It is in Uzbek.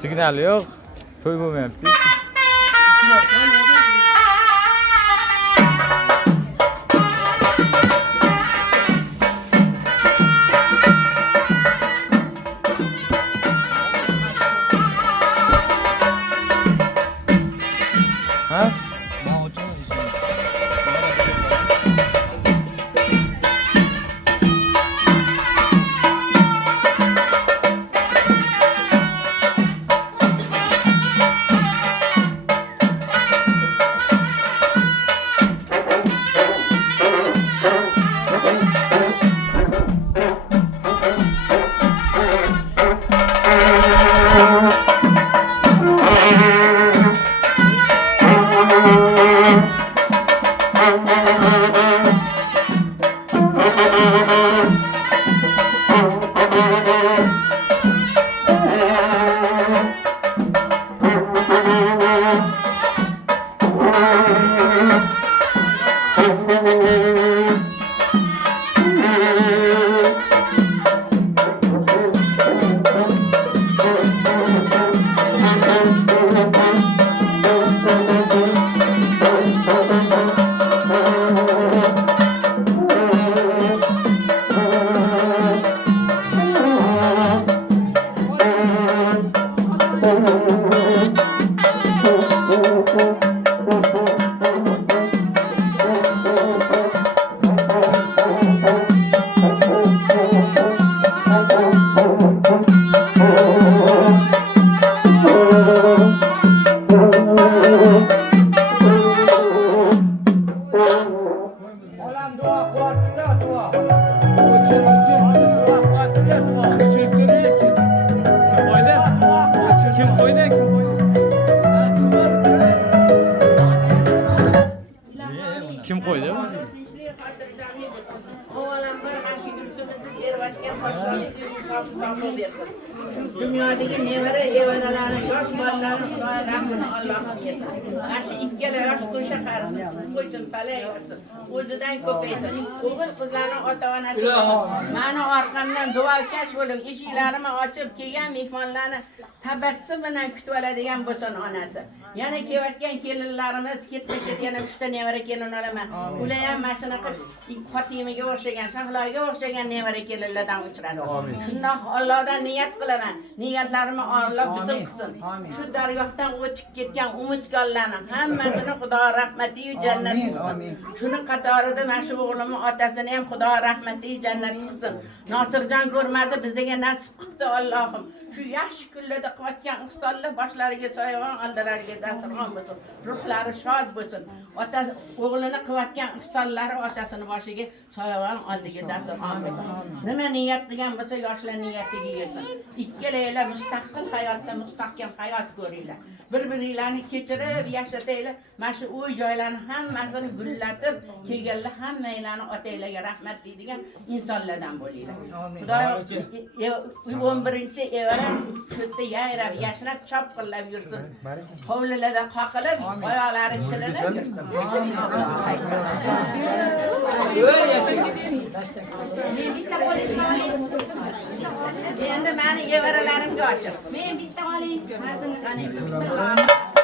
Signal yo'q. To'y bo'lmayapti. Ha? Kim qo'ydi? Dünyadaki nevara evaralarını, yosh bolalarni rahmini Allohim yesin. Mana ikkala yosh qo'sha qarsin, qo'ysin, palay olsin, o'zidan ko'paysin. O'g'il qizlarning ota-onasi mani orqamdan duvalkash bo'lib, eshiklarini ochib kelgan mehmonlarni tabassum bilan kutib oladigan bo'lsin onasi. Yana kelayotgan kelinlarimiz ketma-ket yana 3 ta nevara kelin olaman. Ular ham mana shunaqa Fotimaga o'xshagan, Shahloga o'xshagan nevara kelinlardan uchrasin. Shundoq Allohdan niyat qilaman. Niyatlarimni Alloh butun qilsin. Shu daryohdan o'tib ketgan umidkorlarni hammasini Xudo rahmati va jannati qilsin. Shuni qatorida mana shu o'g'limning otasini ham Xudo rahmati va jannati qilsin. Nosirjon ko'rmadi, bizga nasib qildi Allohim. Shu yaxshi kunlarda qilayotgan ihsonlar boshlariga soyabon, oldilariga dasturxon bo'lsin. Ruhlari shod bo'lsin. Ota o'g'lini qilayotgan ihsonlari otasini boshiga soyabon, oldiga dasturxon bo'lsin. Nima niyat qilgan bo'lsa yoshlar niyatiga yetsin. Ikkalaylar mustaqil hayotda mustahkam hayot ko'ringlar. Bir-biringlarni kechirib yashasanglar, mana shu uy joylarni hammasini gullatib, kelganlar hammanglarni otanglarga rahmat deydigan insonlardan bo'linglar. Xudo 11-evara shu yerda yayrab, yashnab, chopqillab yursin. Hovlilarda qoqilib, oyoqlari shilinib yursin. Endi meni evaralarimga ochib. Men bitta oling. Bismillah.